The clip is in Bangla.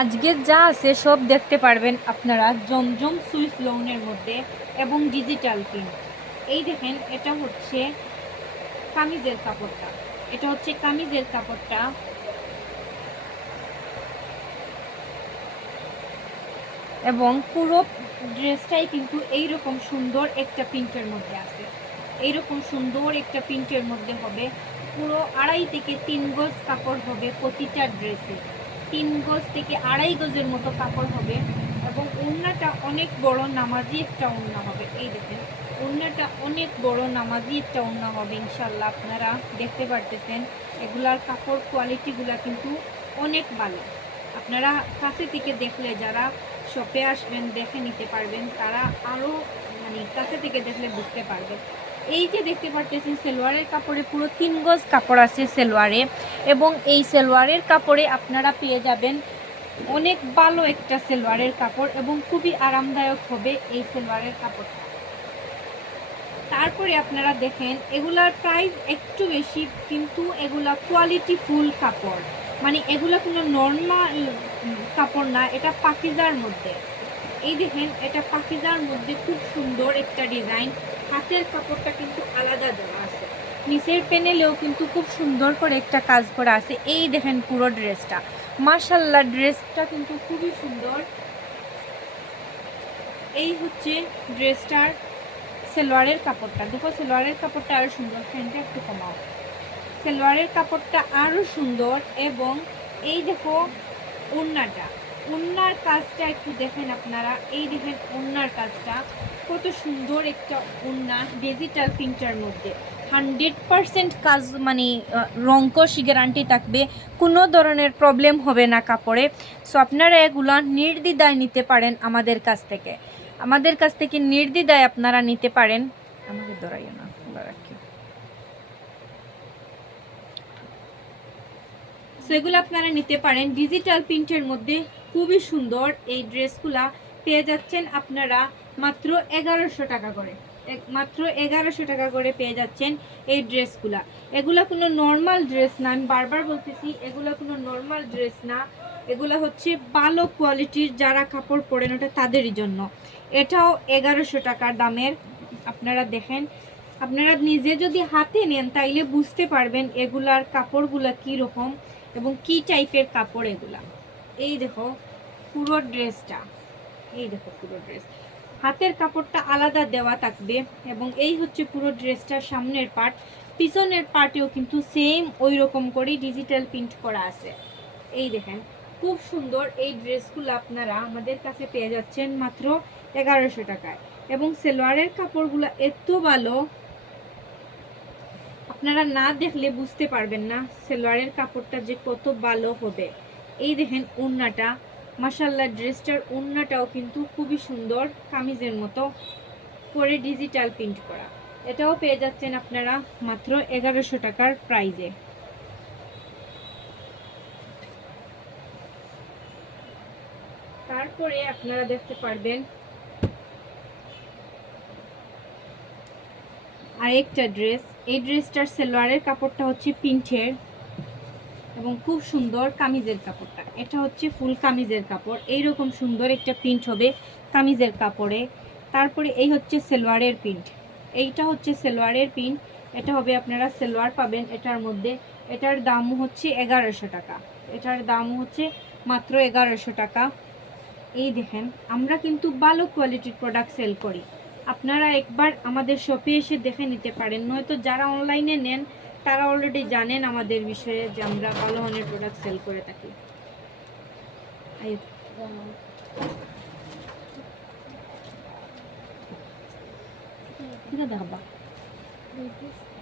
আজকে যা আছে সব দেখতে পারবেন আপনারা জমজম সুইস লোনের মধ্যে এবং ডিজিটাল প্রিন্ট। এই দেখেন এটা হচ্ছে কামিজের কাপড়টা, এটা হচ্ছে কামিজের কাপড়টা এবং পুরো ড্রেসটাই কিন্তু এইরকম সুন্দর একটা প্রিন্টের মধ্যে আছে। এইরকম সুন্দর একটা প্রিন্টের মধ্যে হবে। পুরো 2.5 থেকে 3 গজ কাপড় হবে প্রতিটা ড্রেসে। 3 গজ থেকে 2.5 গজের মতো কাপড় হবে এবং ওড়নাটা অনেক বড় নামাজি একটা ওড়না হবে। এই দেখেন ওড়নাটা অনেক বড় নামাজি একটা ওড়না হবে ইনশাল্লাহ। আপনারা দেখতে পারতেছেন এগুলার কাপড় কোয়ালিটিগুলা কিন্তু অনেক ভালো। আপনারা কাছে থেকে দেখলে যারা শপে আসবেন দেখে নিতে পারবেন, তারা আরও কাছে থেকে দেখলে বুঝতে পারবেন। এই যে দেখতে পারতেছেন সেলোয়ারের কাপড়ে পুরো 3 গজ কাপড় আছে সেলোয়ারে, এবং এই সেলোয়ারের কাপড়ে আপনারা পেয়ে যাবেন অনেক ভালো একটা সেলোয়ারের কাপড় এবং খুবই আরামদায়ক হবে এই সেলোয়ারের কাপড়টা। তারপরে আপনারা দেখেন এগুলার প্রাইস একটু বেশি, কিন্তু এগুলা কোয়ালিটি ফুল কাপড়, এগুলা কোনো নর্মাল কাপড় না, এটা পাকিজার মধ্যে। এই দেখেন এটা পাকিজার মধ্যে খুব সুন্দর একটা ডিজাইন। হাতের কাপড়টা কিন্তু আলাদা দেওয়া আছে, নিচের প্যানেলেও কিন্তু খুব সুন্দর করে একটা কাজ করা আছে। এই দেখেন পুরো ড্রেসটা, মাশাআল্লাহ ড্রেসটা কিন্তু খুবই সুন্দর। এই হচ্ছে ড্রেসটার সেলোয়ারের কাপড়টা, দেখো সেলোয়ারের কাপড়টা আরও সুন্দর, ফ্যানটা একটু কমাও। সেলোয়ারের কাপড়টা আরও সুন্দর এবং এই দেখো ওড়নাটা, ওড়নার কাজটা একটু দেখেন আপনারা। এই দেখেন ওড়নার কাজটা কত সুন্দর একটা ওড়না ডিজিটাল প্রিন্টার মধ্যে। 100% কাজ, রঙকশি গ্যারান্টি থাকবে, কোনো ধরনের প্রবলেম হবে না কাপড়ে। সো আপনারা এগুলো নির্দ্বিধায় নিতে পারেন আমাদের কাছ থেকে, আমাদের কাছ থেকে নির্দ্বিধায় আপনারা নিতে পারেন। আমাকে ধরাইও না, রাখি। সেগুলো আপনারা নিতে পারেন ডিজিটাল প্রিন্টের মধ্যে, খুবই সুন্দর। এই ড্রেসগুলা পেয়ে যাচ্ছেন আপনারা মাত্র 1100 টাকা করে, মাত্র 1100 টাকা করে পেয়ে যাচ্ছেন এই ড্রেসগুলা। এগুলা কোনো নর্মাল ড্রেস না, আমি বারবার বলতেছি এগুলা কোনো নর্মাল ড্রেস না, এগুলা হচ্ছে ভালো কোয়ালিটির, যারা কাপড় পরেন ওটা তাদেরই জন্য। এটাও 1100 টাকার দামের। আপনারা দেখেন, আপনারা নিজে যদি হাতে নেন তাইলে বুঝতে পারবেন এগুলার কাপড়গুলা কীরকম এবং কি টাইপের কাপড় এগুলা। এই দেখো পুরো ড্রেসটা, এই দেখো পুরো ড্রেস, হাতের কাপড়টা আলাদা দেওয়া থাকবে এবং এই হচ্ছে পুরো ড্রেসটার সামনের পার্ট। পিছনের পার্টেও কিন্তু সেম ওই রকম করেই ডিজিটাল প্রিন্ট করা আছে। এই দেখেন খুব সুন্দর এই ড্রেসগুলো আপনারা আমাদের কাছে পেয়ে যাচ্ছেন মাত্র 1100 টাকায়। এবং সেলোয়ারের কাপড়গুলো এত ভালো, আপনারা না দেখলে বুঝতে পারবেন না সেলোয়ারের কাপড়টা যে কত ভালো হবে। এই দেখেন ওড়নাটা, মাশাআল্লাহ ড্রেসটার ওড়নাটাও কিন্তু খুবই সুন্দর, কামিজের মতো করে ডিজিটাল প্রিন্ট করা। এটাও পেয়ে যাচ্ছেন আপনারা মাত্র 1100 টাকার প্রাইজে। তারপরে আপনারা দেখতে পারবেন আরেকটা ড্রেস। এই ড্রেসটার সেলোয়ারের কাপড়টা হচ্ছে প্রিন্টের এবং খুব সুন্দর কামিজের কাপড়টা, এটা হচ্ছে ফুল কামিজের কাপড়। এইরকম সুন্দর একটা প্রিন্ট হবে কামিজের কাপড়ে। তারপরে এই হচ্ছে সেলোয়ারের প্রিন্ট, এইটা হচ্ছে সেলোয়ারের প্রিন্ট। এটা হবে আপনারা সেলোয়ার পাবেন এটার মধ্যে। এটার দাম হচ্ছে 1100 টাকা, এটার দাম হচ্ছে মাত্র 1100 টাকা। এই দেখেন আমরা কিন্তু ভালো কোয়ালিটির প্রোডাক্ট সেল করি, আপনারা একবার আমাদের শপে এসে দেখে নিতে পারেন। নয়তো যারা অনলাইনে নেন তারা অলরেডি জানেন আমাদের বিষয়ে যে আমরা ভালো মানের প্রোডাক্ট সেল করে থাকি। দেখাবা